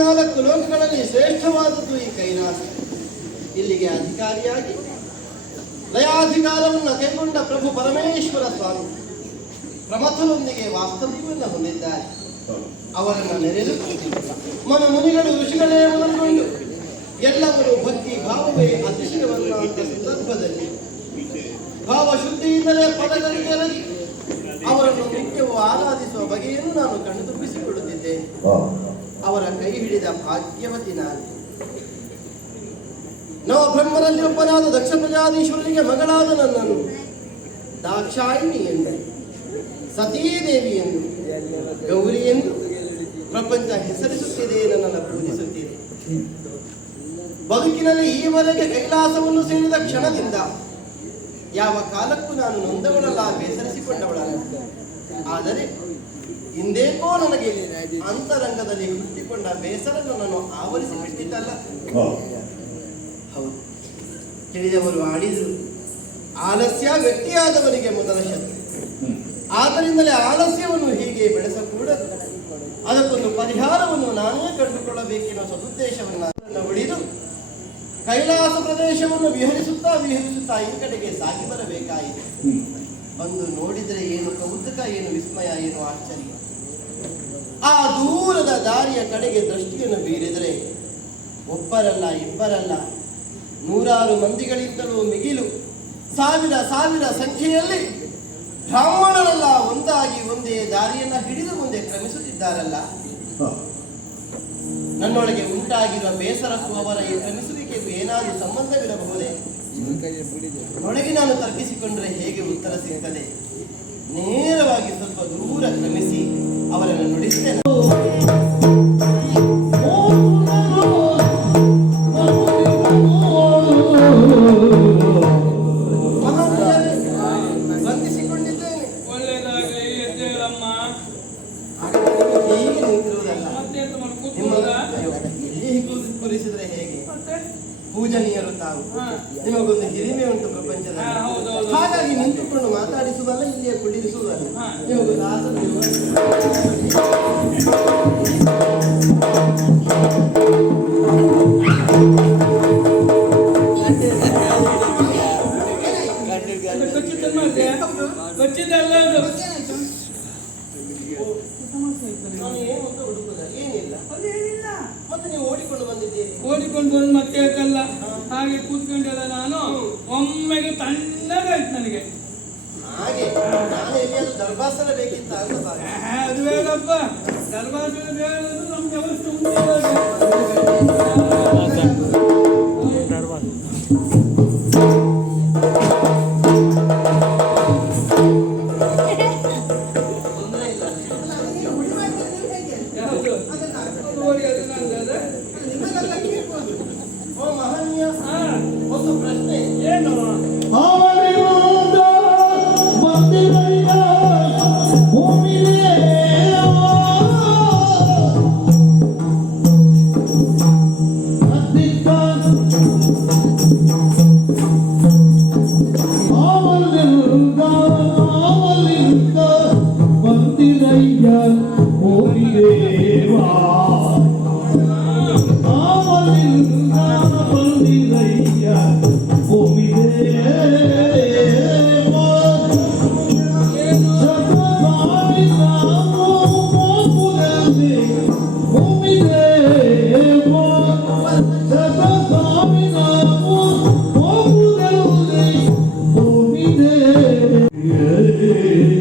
ಹದಿನಾಲ್ಕು ಲೋಕಗಳಲ್ಲಿ ಶ್ರೇಷ್ಠವಾದದ್ದು ಈ ಕೈಲಾಸ. ಇಲ್ಲಿಗೆ ಅಧಿಕಾರಿಯಾಗಿ ಲಯಾಧಿಕಾರವನ್ನು ಕೈಗೊಂಡ ಪ್ರಭು ಪರಮೇಶ್ವರ ಸ್ವಾಮಿ ಪ್ರಮಥರೊಂದಿಗೆ ವಾಸ್ತವ್ಯವನ್ನು ಹೊಂದಿದ್ದಾರೆ. ಅವರನ್ನು ನೆರೆದು ಮನ ಮುನಿಗಳು ಋಷಿಗಳೇ ಒಳಗೊಂಡು ಎಲ್ಲವರು ಭಕ್ತಿ ಭಾವವೇ ಅತಿಶಯವನ್ನು ಸಂದರ್ಭದಲ್ಲಿ. ಭಾವ ಶುದ್ಧಿಯಿಂದಲೇ ಪದಗಳಿಗೆರಲಿ ಅವರನ್ನು ನಿತ್ಯವೂ ಆರಾಧಿಸುವ ಬಗೆಯನ್ನು ನಾನು ಕಣ್ತುಂಬಿಸಿಕೊಳ್ಳುತ್ತಿದ್ದೆ ಅವರ ಕೈ ಹಿಡಿದ ಭಾಗ್ಯವತಿ ನಾನು ನವ ಬ್ರಹ್ಮರಲ್ಲಿ ಒಬ್ಬನಾದ ದಕ್ಷ ಪ್ರಜಾಧೀಶ್ವರನಿಗೆ ಮಗಳಾದ ನನ್ನನ್ನು ದಾಕ್ಷಾಯಿಣಿ ಎಂದು. ಸತೀದೇವಿ ಎಂದು ಗೌರಿ ಎಂದು ಪ್ರಪಂಚ ಹೆಸರಿಸುತ್ತಿದೆ ನನ್ನನ್ನು ಪೂಜಿಸುತ್ತಿದೆ. ಬದುಕಿನಲ್ಲಿ ಈವರೆಗೆ ಕೈಲಾಸವನ್ನು ಸೇರಿದ ಕ್ಷಣದಿಂದ ಯಾವ ಕಾಲಕ್ಕೂ ನಾನು ನೊಂದವಳಲ್ಲ, ಬೇಸರಿಸಿಕೊಂಡವಳಲ್ಲ. ಆದರೆ ಇಂದೇಕೋ ನನಗೆ ಅಂತರಂಗದಲ್ಲಿ ಹುಟ್ಟಿಕೊಂಡ ಬೇಸರ ನಾನು ಆವರಿಸಿ ಬಿಟ್ಟಿದ್ದಲ್ಲ. ಹೌದು. ತಿಳಿದವರು ಆಡಿದರು ಆಲಸ್ಯ ವ್ಯಕ್ತಿಯಾದವರಿಗೆ ಮೊದಲ ಶತ್ರು. ಆದ್ದರಿಂದಲೇ ಆಲಸ್ಯವನ್ನು ಹೀಗೆ ಬೆಳೆಸಕೂಡದು ಅದಕ್ಕೊಂದು ಪರಿಹಾರವನ್ನು ನಾನೇ ಕಂಡುಕೊಳ್ಳಬೇಕೆನ್ನುವ ಸದುದ್ದೇಶವನ್ನು ಉಳಿದು ಕೈಲಾಸ ಪ್ರದೇಶವನ್ನು ವಿಹರಿಸುತ್ತಾ ವಿಹರಿಸುತ್ತಾ ಈ ಕಡೆಗೆ ಸಾಗಿ ಬರಬೇಕಾಯಿತು. ಬಂದು ನೋಡಿದರೆ ಏನು ಕೌತುಕ ಏನು ವಿಸ್ಮಯ ಏನು ಆಶ್ಚರ್ಯ. ಆ ದೂರದ ದಾರಿಯ ಕಡೆಗೆ ದೃಷ್ಟಿಯನ್ನು ಬೀರಿದರೆ ಒಬ್ಬರಲ್ಲ ಇಬ್ಬರಲ್ಲ. ನೂರಾರು ಮಂದಿಗಳಿದ್ದರೂ ಮಿಗಿಲು. ಸಾವಿರ ಸಾವಿರ ಸಂಖ್ಯೆಯಲ್ಲಿ ಬ್ರಾಹ್ಮಣರೆಲ್ಲ ಒಂದಾಗಿ ಒಂದೇ ದಾರಿಯನ್ನ ಹಿಡಿದು ಮುಂದೆ ಕ್ರಮಿಸುತ್ತಿದ್ದಾರಲ್ಲ. ನನ್ನೊಳಗೆ ಉಂಟಾಗಿರುವ ಬೇಸರಕ್ಕೂ ಅವರ ಈ ಕ್ರಮಿಸುವಿಕೆಗೂ ಏನಾದರೂ ಸಂಬಂಧವಿರಬಹುದೇ? ನೊಳಗೆ ನಾನು ತರ್ಕಿಸಿಕೊಂಡರೆ ಹೇಗೆ ಉತ್ತರ ಸಿಗ್ತದೆ? ನೇರವಾಗಿ ಸ್ವಲ್ಪ ದೂರ ಕ್ರಮಿಸಿ ಅವರನ್ನು ನುಡಿಸಿದೆ ಏನಿಲ್ಲ. ಅದೇನಿಲ್ಲ ಮತ್ತೆ ನೀವು ಓಡಿಕೊಂಡು ಬಂದು ಮತ್ತೆ ಹಾಕಲ್ಲ ಹಾಗೆ ಕೂತ್ಕೊಂಡೆಲ್ಲ ನಾನು ಒಮ್ಮೆಗೆ ತಣ್ಣಗಾಯ್ತು ನನಗೆ. ಹಾಗೆ? ನಾನು ಎಲ್ಲಿಯಾದ್ರೂ ದರ್ಭಾಸನ ಬೇಕಿತ್ತ? ಅಂತ ಬಾರಿ. ಆ, ಅದು ಬೇಡಪ್ಪ. ದರ್ಬಾರ್ ಬೇಡ ನಮ್ಗೆ ಅವಸ್ಥೆ ಉಂಟು. ಈ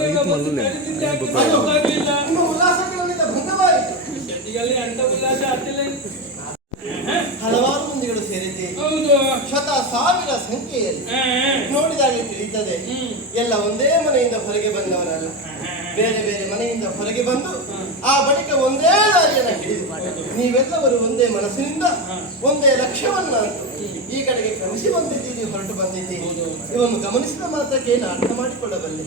ಹೊರಟಿದ್ದೇವೆ ಮತ್ತು ಕರೆದಿದ್ದೆ ಯಾಕೆ ಗೊತ್ತಾಗ್ಲಿಲ್ಲ ನಿಮ್ಮ ಉಲ್ಲಾಸಗಳಿಂದ ಭಂಗವಾಯಿತು ಜೊತೆಯಲ್ಲಿ ಎಂತ ಉಲ್ಲಾಸ ಆಗ್ತಿಲ್ಲ ಮನೆಯಿಂದ ಹೊರಗೆ ಬಂದು ಆ ಬಳಿಕ ಒಂದೇ ದಾರಿಯನ್ನ ಹಿಡಿದು ನೀವೆಲ್ಲವರು ಒಂದೇ ಮನಸ್ಸಿನಿಂದ ಒಂದೇ ಲಕ್ಷ್ಯವನ್ನ ಈ ಕಡೆಗೆ ಕ್ರಮಿಸಿ ಬಂದಿದ್ದೀರಿ ಹೊರಟು ಬಂದಿದ್ದೀರಿ. ಇವನ್ನು ಗಮನಿಸಿದ ಮಾತ್ರಕ್ಕೆ ಏನು ಅರ್ಥ ಮಾಡಿಕೊಳ್ಳಬಲ್ಲೆ?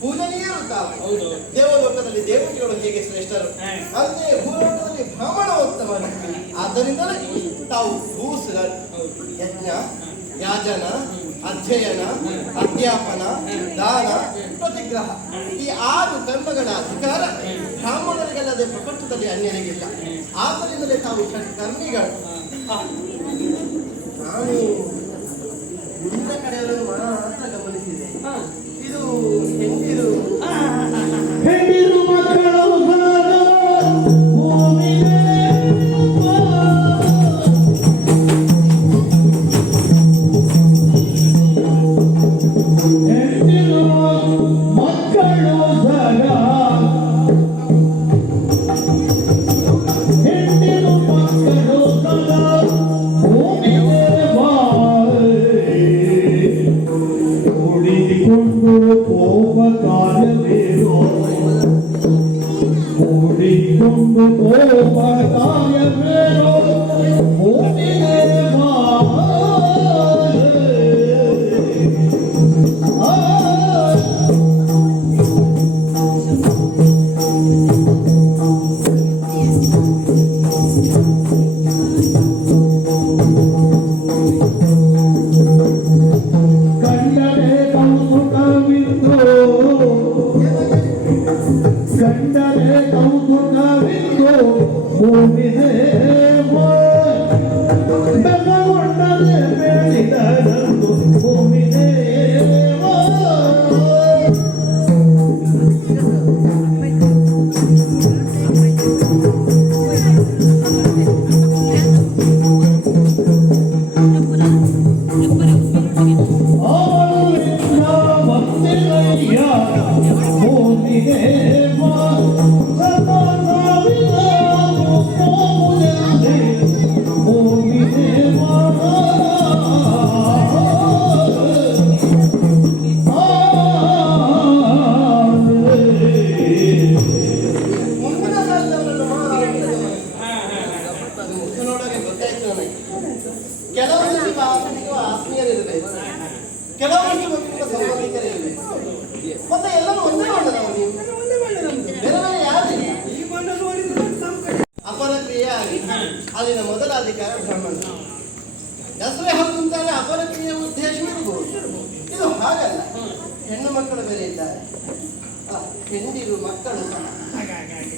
ಪೂಜನೀಯರು ತಾವು. ದೇವಲೋಕದಲ್ಲಿ ದೇವತೆಗಳು ಹೇಗೆ ಶ್ರೇಷ್ಠರು? ಅಲ್ಲದೆ ಭೂಲೋಕದಲ್ಲಿ ಬ್ರಾಹ್ಮಣ ಉತ್ತಮ ಆದ್ದರಿಂದಲೇ ತಾವು ಭೂಸರ ಯಜ್ಞ, ಯಾಜನ ಅಧ್ಯಯನ, ಅಧ್ಯಾಪನ, ದಾನ, ಪ್ರತಿಗ್ರಹ. ಈ ಆರು ಕರ್ಮಗಳ ಅಧಿಕಾರ ಬ್ರಾಹ್ಮಣರಿಗಲ್ಲದೆ ಪ್ರಪಂಚದಲ್ಲಿ ಅನ್ಯರಿಗಿಲ್ಲ. ಆದ್ದರಿಂದಲೇ ತಾವು ಕರ್ಮಿಗಳು ನಾನು ಮುಂದೆ ಕಡೆಯವರನ್ನು ಮಾತ್ರ ಗಮನಿಸಿದೆ. ಇದು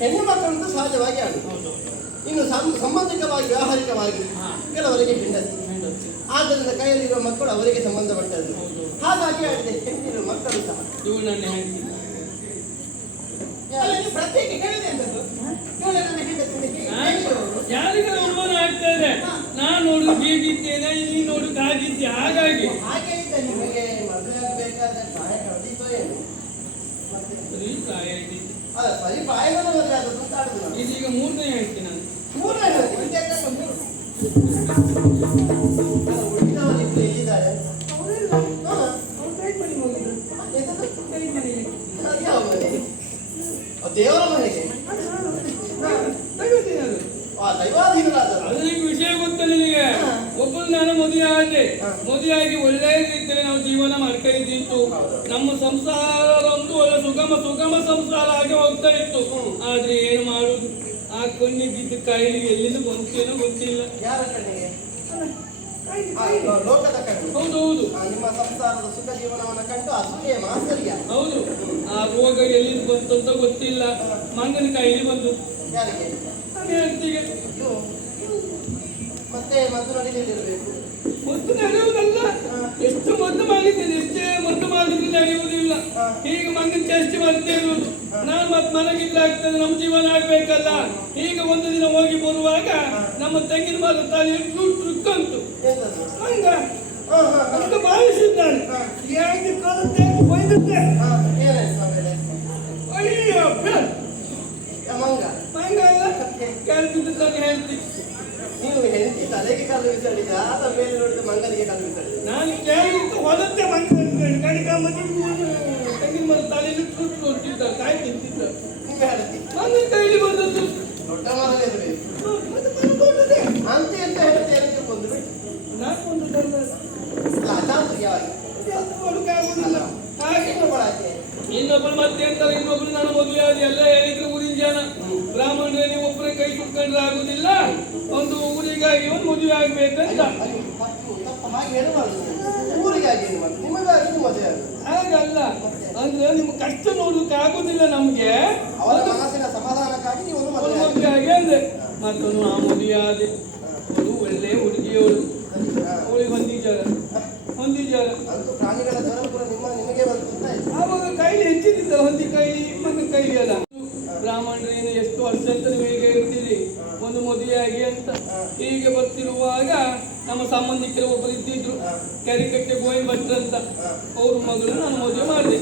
ಹೆಣ್ಣು ಮಕ್ಕಳಂತೂ ಸಹಜವಾಗಿ ಆಡು ಇನ್ನು ಸಂ- ಸಂಬಂಧಿಕವಾಗಿ ವ್ಯಾವಹಾರಿಕವಾಗಿ ಕೆಲವರಿಗೆ ಹೆಂಡತಿ. ಆದ್ದರಿಂದ ಕೈಯಲ್ಲಿರುವ ಮಕ್ಕಳು ಅವರಿಗೆ ಸಂಬಂಧಪಟ್ಟದ್ದು. ಹಾಗಾಗಿ ಆಡಿದೆ ಹೆಣ್ಣಿರುವ ಮಕ್ಕಳು ಸಹ. ಇವಳು ನನ್ನ ಹೆಂಡತಿ. ಅಲ್ಲ, ನೀವು ಪ್ರತ್ಯೇಕ ಕೇಳಿದೆ ಅಂತದ್ದು. ಇವಳು ನನ್ನ ಹೆಂಡತಿ ಅಂತ ಹಾ? ಹೇಳಿದವರು. ಯಾರಿಗೆ ಅವಮಾನ ಆಗ್ತಾರೆ ನಾನು ನೋಡು ಹೀಗಿದ್ದೇನೆ ಇಲ್ಲಿ ನೋಡು ಹಾಗಿದ್ದೆ ಹಾಗಾಗಿ. ಹಾಗೆ ಇದ್ದ ನಿಮಗೆ ಮದುವೆ ಆಗಬೇಕಾದ ಸಹಾಯ ಕಳೆದಿತ್ತೋ ಏನು. ಸರಿ ಪ್ರಾಯ ಇದೆ. ಅಲ್ಲ ಸರಿ ಪ್ರಾಯದ ಮದುವೆ ಆದದ್ದು ಅಂತ ಆಡುದು ಇದೀಗ ಮೂರನೇ ಹೇಳ್ತೀನಿ ನಾನು. ಮೂರನೇ ಹೆಂಡತಿ, ಆದೆ ಮದುವೆ ಆಗಿ ಒಳ್ಳೆಯ ರೀತಿಯಲ್ಲಿ ನಾವು ಜೀವನ ಮಾಡ್ಕೊಂಡಿದ್ದು ನಮ್ಮ ಸಂಸಾರ ಒಂದು ಒಳ್ಳೆ ಸುಗಮ ಸುಗಮ ಸಂಸಾರ ಆಗಿ ಹೋಗ್ತಾ ಇತ್ತು. ಆದ್ರೆ ಏನು ಮಾಡುದು? ಆ ಕಣ್ಣಿಗಿದ್ದ ಕಾಯಿಲೆ ಎಲ್ಲಿಂದ ಬಂತೇನೋ ಗೊತ್ತಿಲ್ಲ. ಯಾರ ಕಣ್ಣಿಗೆ? ಆ, ಲೋಕದ ಕಣ್ಣು. ಹೌದು ಹೌದು. ಆ, ನಿಮ್ಮ ಸಂಸಾರದ ಸುಖ ಜೀವನವನ್ನು ಕಂಡು ಅಸೂಯೆ ಹೌದು. ಆ ರೋಗ ಎಲ್ಲಿಂದ ಬಂತು ಅಂತ ಗೊತ್ತಿಲ್ಲ. ಮಂಗನ ಕಾಯಿಲೆ ಬಂದು. ಯಾರಿಗೆ? ಮತ್ತೆ ಮದ್ದು ನಡೀಲಿರಬೇಕು ಮದ್ದು ನಡೆಯುವುದಲ್ಲ. ಎಷ್ಟು ಮದ್ದು ಮಾಡಿದ್ದೇನೆ ಎಷ್ಟೇ ಮದ್ದು ಮಾಡಿದ್ರು ನಡೆಯುವುದಿಲ್ಲ. ಈಗ ಮಣ್ಣಿನ ಚೇಷ್ಟೆ ಮಾಡ್ತಾ ಇರುವುದು ನಾನು ಮತ್ತೆ ಮನೆಗಿದ್ರೆ ಆಗ್ತದೆ ನಮ್ಮ ಜೀವನ ಆಗ್ಬೇಕಲ್ಲ. ಈಗ ಒಂದು ದಿನ ಹೋಗಿ ಬರುವಾಗ ನಮ್ಮ ತಂಗಿನ ಮರ ತಾಳಿ ರುಕ್ಕಂತು ಹಂಗ ಅಂತ ಭಾವಿಸಿದ್ದಾನೆ ಹೇಗೆ? ಕಲಿತೆ ಬೈದದ್ದೆ ಹಾ ಏನಾಯ್ತು ಆಮೇಲೆ ಅಯ್ಯೋ ಮಂಗ ಮಂಗ ಅಲ್ಲ ಕೇಳ್ತಿದ್ದು ನಾನು ನೀವು ಹೆಂಡತಿ ತಲೆಗೆ ಕಲ್ಲು ಬಿಸಾಡಿದ ಆದ ಮೇಲೆ ನೋಡಿದ ಮಂಗನಿಗೆ ಕಲ್ಲು ಬಿಸಾಡಿದ ನಾನು ಕೇಳಿದ್ದು ಹೊಲತ್ತೆ ಮಂಗ ಕಡಿಕ ಮತ್ತೆ ತೆಂಗಿನ ಮರ ತಲೆಯಲ್ಲಿ ಸುಟ್ಟು ಹೊಟ್ಟಿದ್ದ ಕಾಯಿ ತಿಂತಿದ್ದ. ನಿಮ್ಮ ಹೆಂಡತಿ ಮಂಗನ ಕೈಲಿ ಬಂದದ್ದು. ದೊಡ್ಡ ಮರದಲ್ಲಿ ಇರಬೇಕು ಮತ್ತೆ. ಅಂತ ಎಂತ ಕೊಂದು ಬಿಟ್ಟು ಒಂದು. ಹಾಗೆ. ಇನ್ನೊಬ್ರು ಮತ್ತೆ ಅಂತಾರೆ ಇನ್ನೊಬ್ರು ನಾನು ಮೊದಲೇ ಅದು ಎಲ್ಲ ಹೇಳಿದ್ರು ಜನ ಬ್ರಾಹ್ಮಣರೇ ನೀವು ಒಬ್ಬರೇ ಕೈ ಕುಟ್ಕೊಂಡ್ರೆ ಆಗುದಿಲ್ಲ. ಒಂದು ಊರಿಗಾಗಿ ಒಂದು ಮದುವೆ ಆಗ್ಬೇಕಂತ ಹಾಗಲ್ಲ. ಅಂದ್ರೆ ನಿಮ್ಮ ಕಷ್ಟ ನೋಡ್ಲಿಕ್ಕೆ ಆಗುದಿಲ್ಲ ನಮ್ಗೆ. ಮದುವೆ ಆಗಿ ಅಂದ್ರೆ ಮತ್ತೊಂದು ಆ ಮದುವೆ ಆದೆ ಅದು ಒಳ್ಳೆ ಹುಡುಗಿಯವಳು ಅವಳಿಗೆ ಹೊಂದಿದ್ದಾರೆ. ಹೊಂದಿದ್ದಾರೆ. ಆವಾಗ ಕೈಲಿ ಹೆಚ್ಚಿದ್ದ ಹೊಂದಿ ಕೈ ಮತ್ತೆ ಕೈಲಿ ಅಲ್ಲ ಬ್ರಾಹ್ಮಣರೇನು ಎಷ್ಟು ವರ್ಷ ಅಂತ ನೀವು ಹೇಗೆ ಇರ್ತೀರಿ ಒಂದು ಮದುವೆಯಾಗಿ ಅಂತ ಹೀಗೆ ಬರ್ತಿರುವಾಗ ನಮ್ಮ ಸಂಬಂಧಿಕರು ಒಬ್ಬರು ಇದ್ದಿದ್ರು. ಕೆರೆಕಟ್ಟೆ ಗೋವಿಂದ ಭಟ್ರು ಅಂತ ಅವ್ರ ಮಗಳು ನಾನು ಮದುವೆ ಮಾಡಿದೆ.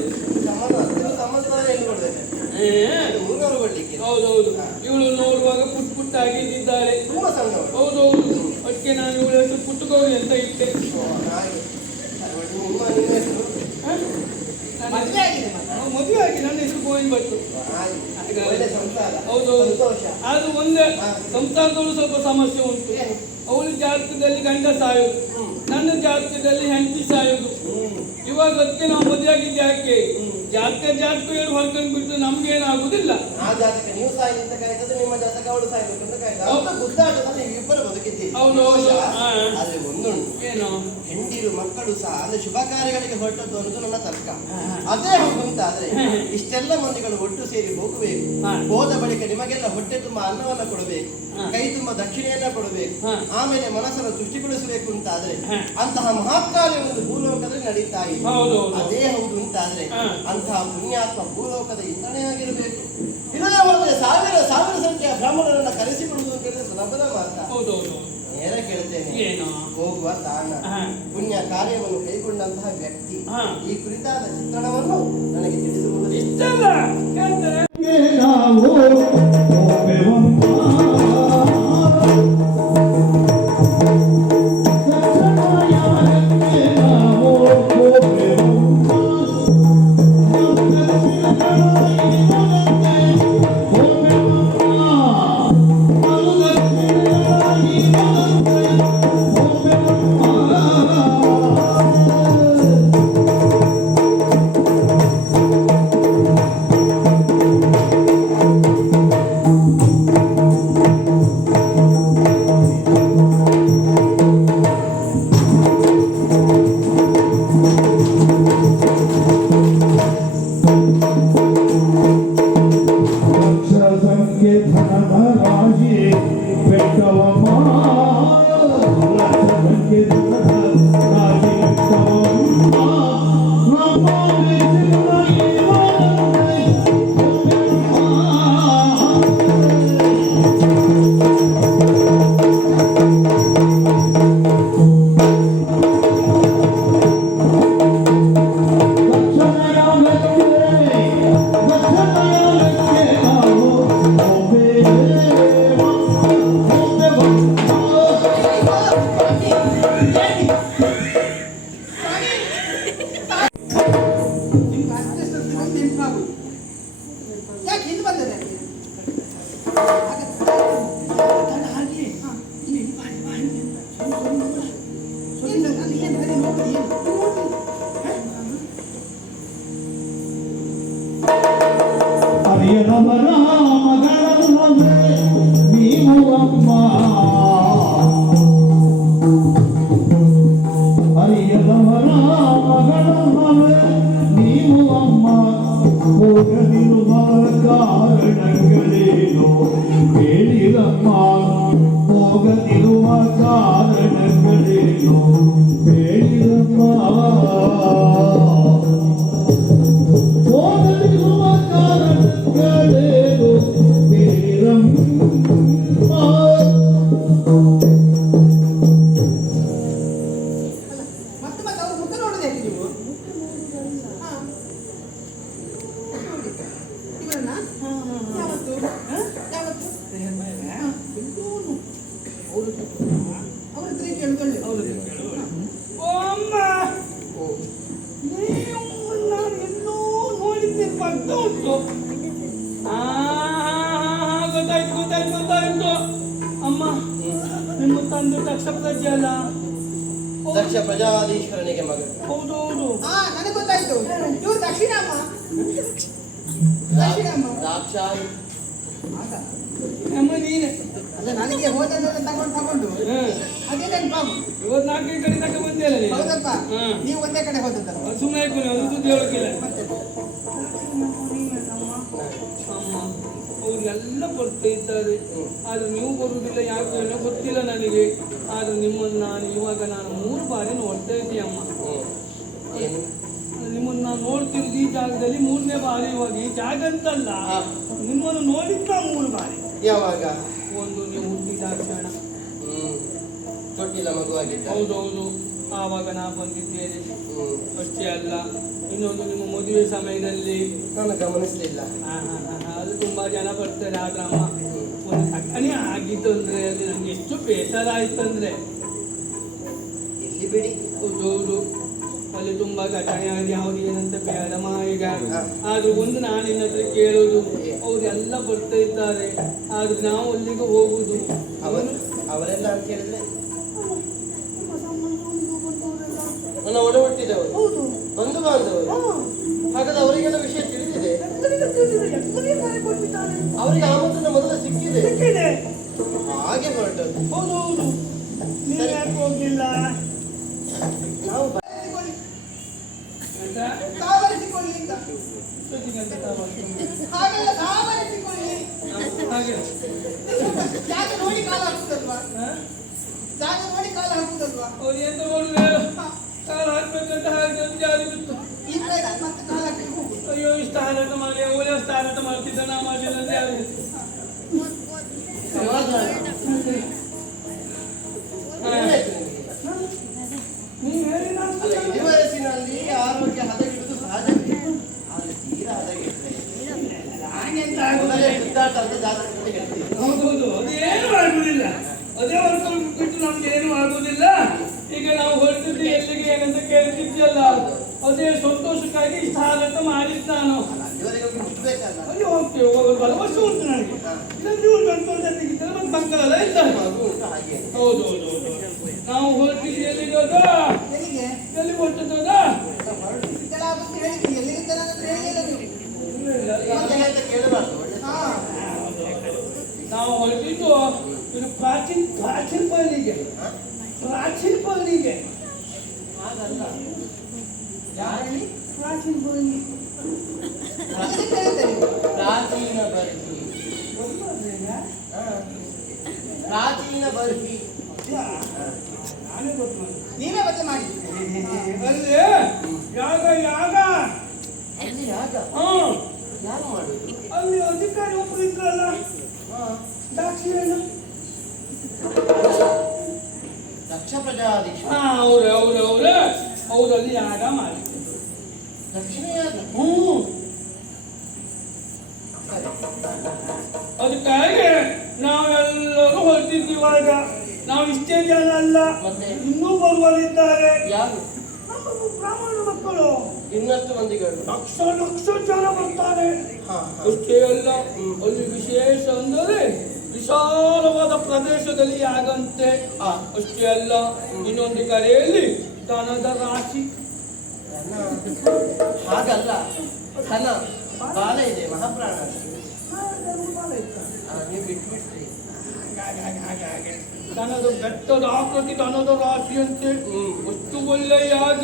ಹೌದೌದು. ಇವಳು ನೋಡುವಾಗ ಪುಟ್ ಪುಟ್ಟ ಆಗಿದ್ದಾಳೆ ಹೌದೌದು. ಅದಕ್ಕೆ ನಾನು ಇವಳ ಹೆಸರು ಪುಟ್ಟಗೌರಿ ಅಂತ ಇಟ್ಟೆ. ಮದುವೆ. ಆಗಿ ನನ್ನ ಹೆಸರು ಗೋವಿಂದ ಭಟ್ರು ಹೌದೌದು. ಅದು ಒಂದೇ ಸಂಸಾರದಲ್ಲೂ ಸ್ವಲ್ಪ ಸಮಸ್ಯೆ ಉಂಟು? ಅವಳ ಜಾತಕದಲ್ಲಿ ಗಂಡ ಸಾಯೋದು ನನ್ನ ಜಾತಕದಲ್ಲಿ ಹೆಂಡತಿ ಸಾಯೋದು. ಇವಾಗ ಅದಕ್ಕೆ ನಾವು ಮದುವೆ ಆಗಿದ್ದೆ ಯಾಕೆ? ಜಾತಕ ಜಾತಕ ಹೇಳಿ ಹೊರ್ಕೊಂಡು ಬಿಟ್ಟು ನಮ್ಗೇನಾಗುದಿಲ್ಲ ಆ ಜಾತಕ ನೀವು ಸಾಯಿಲಿ ಅಂತ ಕಾಯ್ತದೆ ನಿಮ್ಮ ಜಾತಕ ಅವಳು ಸಾಯ್ಬೇಕು ಅಂತ ಕಾಯ್ತದೆ ಅಂತ ಗುದ್ದಾಟದಲ್ಲಿ ಇಬ್ಬರು ಬದುಕಿದ್ದೀರಿ ಹೌದು, ಹೌದು. ಸಂತೋಷ. ಹಾ. ಆದ್ರೆ ಒಂದುಂಟು ಏನು ಹೆಂಡಿರು ಮಕ್ಕಳು ಸಹ ಅಂದ್ರೆ ಶುಭ ಕಾರ್ಯಗಳಿಗೆ ಹೊರಟದ್ದು ಅನ್ನೋದು ನನ್ನ ತರ್ಕ ಅದೇ ಅಂತಾದ್ರೆ ಇಷ್ಟೆಲ್ಲ ಮಂದಿಗಳು ಒಟ್ಟು ಸೇರಿ ಹೋಗಬೇಕು ಹಾ. ಹೋದ ಬಳಿಕ ನಿಮಗೆಲ್ಲ ಹೊಟ್ಟೆ ತುಂಬಾ ಅನ್ನವನ್ನ ಕೊಡಬೇಕು ಹಾ. ಕೈ ತುಂಬಾ ದಕ್ಷಿಣೆಯನ್ನ ಕೊಡಬೇಕು ಹಾ. ಆಮೇಲೆ ಮನಸ್ಸನ್ನು ತುಷ್ಟಿಗೊಳಿಸಬೇಕು ಅಂತಾದ್ರೆ ಹಾ. ಅಂತಹ ಮಹತ್ಕಾರ್ಯ ಒಂದು ಭೂಲೋಕದಲ್ಲಿ ನಡೀತಾ ಇದೆ ಹೌದು, ಹೌದು. ಅದೇ ಹೌದು ಅಂತಾದ್ರೆ ಹಾ. ಅಂತಹ ಪುಣ್ಯಾತ್ಮ ಭೂಲೋಕದ ಇಂಧನೆಯಾಗಿರಬೇಕು ಇಲ್ಲದೆ ಹೋದರೆ ಸಾವಿರ ಸಾವಿರ ಸಂಖ್ಯೆಯ ಬ್ರಾಹ್ಮಣರನ್ನ ಕರೆಸಿಕೊಳ್ಳುವುದು ಅಂತ ಹೇಳಿದ್ರೆ ಸುಲಭದ ಮಾತ್ರ ಹೌದೌದು ನೇರ ಕೇಳ್ತೇನೆ. ಏನು? ಹೋಗುವ ತಾಣ. ಪುಣ್ಯ ಕಾರ್ಯವನ್ನು ಕೈಗೊಂಡಂತಹ ವ್ಯಕ್ತಿ ಹಾ. ಈ ಕುರಿತಾದ ಚಿತ್ರಣವನ್ನು ನನಗೆ ತಿಳಿಸುವುದು ಅವ್ರ ಹತ್ರ ಅಮ್ಮ ನೀವು ನಾನು ಎಲ್ಲೋ ನೋಡಿದ್ದೆ ಬರ್ತಾ ಉಂಟು ಗೊತ್ತಾಯ್ತು ಗೊತ್ತಾಯ್ತು ಗೊತ್ತಾಯ್ತು ಅಮ್ಮ ನಿಮ್ಮ ತಂದೆ ದಕ್ಷ ಪ್ರಜೆ ಅಲ್ಲ ದಕ್ಷ ಪ್ರಜಾಧೀಶ್ವರನಿಗೆ ಮಗಳು ಹೌದು ಹೌದು ಹಾ ನನಗೆ ಗೊತ್ತಾಯ್ತು. ಇವ್ರು ದಕ್ಷಿಣಾಮ. ದಕ್ಷಿಣಾಮ. ದಾಕ್ಷಾಯಿ ಆಗ. ನನಗೆ ಹೋದದ್ದನ್ನು ತಗೊಂಡು ತಗೊಂಡು. ಅದೇ ನೆನಪಾಗು ಇವತ್ತು ನಾಲ್ಕೇ ಕಡೆ ತಕ್ಕ ಬಂದಿಲ್ಲ ಹೌದಪ್ಪ. ನೀವು ಒಂದೇ ಕಡೆ ಹೋದದ್ದಲ್ಲ ಸುಮ್ಮನೆ ಹಾಕೊಂಡು ಅದು ಸುದ್ದಿ ಹೇಳೋಕ್ಕಿಲ್ಲ. ಅವ್ರಿಗೆಲ್ಲ ಬರ್ತಾ ಇದ್ದಾರೆ. ಆದ್ರೆ ನೀವು ಬರುವುದಿಲ್ಲ ಯಾಕೆ ಏನೋ ಗೊತ್ತಿಲ್ಲ ನನಗೆ. ಆದ್ರೆ ನಿಮ್ಮನ್ನು ನಾನು ಇವಾಗ ನಾನು ಮೂರು ಬಾರಿ ನೋಡ್ತಾ ಇದ್ದೀನಿ ಅಮ್ಮ. ನಿಮ್ಮನ್ನು ನಾನು ನೋಡ್ತಿರೋದು ಈ ಜಾಗದಲ್ಲಿ ಮೂರನೇ ಬಾರಿ ಇವಾಗ. ಈ ಜಾಗ ಅಂತಲ್ಲ. ನಿಮ್ಮನ್ನು ನೋಡಿದ್ದ ಮೂರು ಬಾರಿ. ಯಾವಾಗ? ಒಂದು ನೀವು ಹುಟ್ಟಿದ ಕ್ಷಣ ಹ್ಮ್. ತೊಟ್ಟಿಲ ಮಗುವಾಗಿದ್ದ ಹೌದೌದು ಆವಾಗ ನಾ ಬಂದಿದ್ದೇನೆ ಅಷ್ಟೇ ಅಲ್ಲ. ಇನ್ನೊಂದು ನಿಮ್ಮ ಮದುವೆ ಸಮಯದಲ್ಲಿ ನಾನು ಗಮನಿಸಲಿಲ್ಲ. ಅದು ತುಂಬಾ ಜನ ಬರ್ತಾರೆ ಆದ್ರೆ ಅಮ್ಮ ಒಂದು ಸಕ್ಕನೆ ಆಗಿತ್ತು ಅಂದ್ರೆ ಅಲ್ಲಿ ನಂಗೆ ಎಷ್ಟು ಬೇಸರ ಆಯ್ತು ಅಂದ್ರೆ. ಇಲ್ಲಿ ಬಿಡಿ. ಹೌದು ಅಲ್ಲಿ ತುಂಬಾ ಘಟನೆ ಆಗಿ ಅವ್ರು ಏನಂತ ಬೇಡಮ್ಮ ಈಗ ಆದ್ರೂ ಒಂದು ನಾನು ಏನಾದ್ರೂ ಹತ್ರ ಕೇಳೋದು ಅವ್ರೆಲ್ಲ ಬರ್ತಾ ಇದ್ದಾರೆ ಆದ್ರೆ ನಾವು ಅಲ್ಲಿಗೆ ಹೋಗುದು. ಅವರು ಅವರೆಲ್ಲ ಅಂತ ಹೇಳಿದ್ರೆ? ನನ್ನ ಒಡ ಹುಟ್ಟಿದವರು ಹೌದು. ಬಂಧು ಬಾಂಧವರು ಹಾಗಾದ್ರೆ ಅವರಿಗೆಲ್ಲ ವಿಷಯ ತಿಳಿದಿದೆ? ಅವರಿಗೆ ಆಮಂತ್ರಣ ಮೊದಲು ಸಿಕ್ಕಿದೆ. ಹಾಗೆ ಹೊರಟದ್ದು. ಹೌದು ಹೌದು. ನೀವು ಯಾಕೆ ಹೋಗ್ಲಿಲ್ಲ? ನಾವು ಬ- आखिर पहली है ಹೊರಟಿದ್ದೀವಾಗ ನಾವು ಇಷ್ಟೇ ಜನ ಅಲ್ಲ ಮತ್ತೆ? ಇನ್ನೂ ಬರುವಲ್ಲಿದ್ದಾರೆ ಬ್ರಾಹ್ಮಣ ಮಕ್ಕಳು. ಇನ್ನಷ್ಟು ಮಂದಿಗಳು. ಲಕ್ಷ ಲಕ್ಷ ಜನ ಬರ್ತಾರೆ. ಅಷ್ಟೇ ಅಲ್ಲ. ಅಲ್ಲಿ ವಿಶೇಷ ಅಂದರೆ ವಿಶಾಲವಾದ ಪ್ರದೇಶದಲ್ಲಿ ಆಗಂತೆ. ಅಷ್ಟೇ ಅಲ್ಲ. ಇನ್ನೊಂದು ಕಡೆಯಲ್ಲಿ ಧನದ ರಾಶಿ. ಹಾಗಲ್ಲ. ಧನ. ಬಾಲ ಇದೆ ಮಹಾಪ್ರಾಣ. ನೀವು ಬಿಟ್ಬಿಟ್ರಿ. ಹಾಗೆ, ಹಾಗೆ, ಹಾಗೆ, ಹಾಗೆ. ದನದ ಬೆಟ್ಟದ ಆಕೃತಿ ದನದ ರಾಶಿಯಂತೆ ಹ್ಮ್. ಅಷ್ಟು ಒಳ್ಳೆಯ ಯಾಗ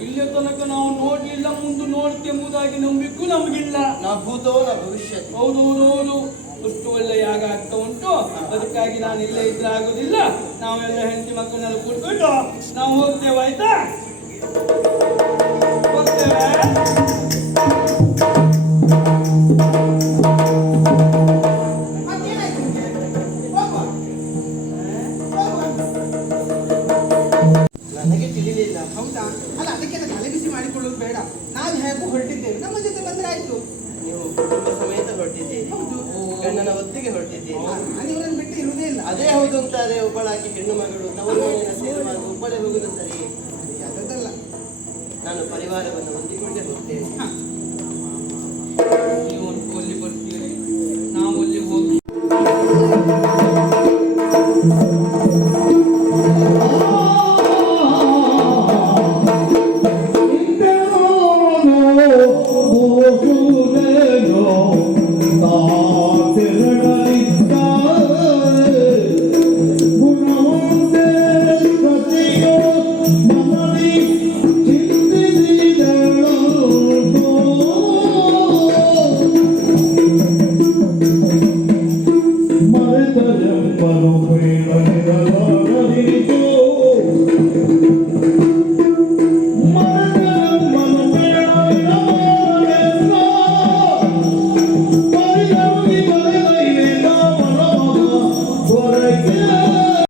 ಇಲ್ಲಿಯ ತನಕ ನಾವು ನೋಡ್ಲಿಲ್ಲ ಮುಂದೆ ನೋಡ್ತೆಂಬುದಾಗಿ ನಂಬಿಕ್ಕೂ ನಮಗಿಲ್ಲ. ನಾ ಭೂತೋ ನಾ ಭವಿಷ್ಯತ್ ಹೌದು ಹೌದು ಹೌದು. ಅಷ್ಟು ಒಳ್ಳೆ ಯಾಗ ಆಗ್ತಾ ಉಂಟು. ಅದಕ್ಕಾಗಿ ನಾನು ಇಲ್ಲೇ ಇದ್ರೆ ಆಗುದಿಲ್ಲ. ನಾವೆಲ್ಲ ಹೆಂಡತಿ ಮಕ್ಕಳನ್ನೆಲ್ಲ ಕೂಡ್ಕೊಂಡು ನಾವು ಹೋಗ್ತೇವೆ ಆಯ್ತಾ? ಹೋಗ್ತೇವೆ? ಹೆಬ್ಬಳಾಕಿ ಹೆಣ್ಣು ಮಗಳು ತವರೂರಿನ ಸೇರುವಾಗ ಒಬ್ಬಳೆ ಹೋಗುವುದು ಸರಿ? ಅದಲ್ಲ. ನಾನು ಪರಿವಾರವನ್ನು ಹೊಂದಿಕೊಂಡೇ ಹೋಗ್ತೇನೆ. ನೀವು ಅಲ್ಲಿ ಬರ್ತೀರಿ ನಾವು ಅಲ್ಲಿ ಹೋಗಿ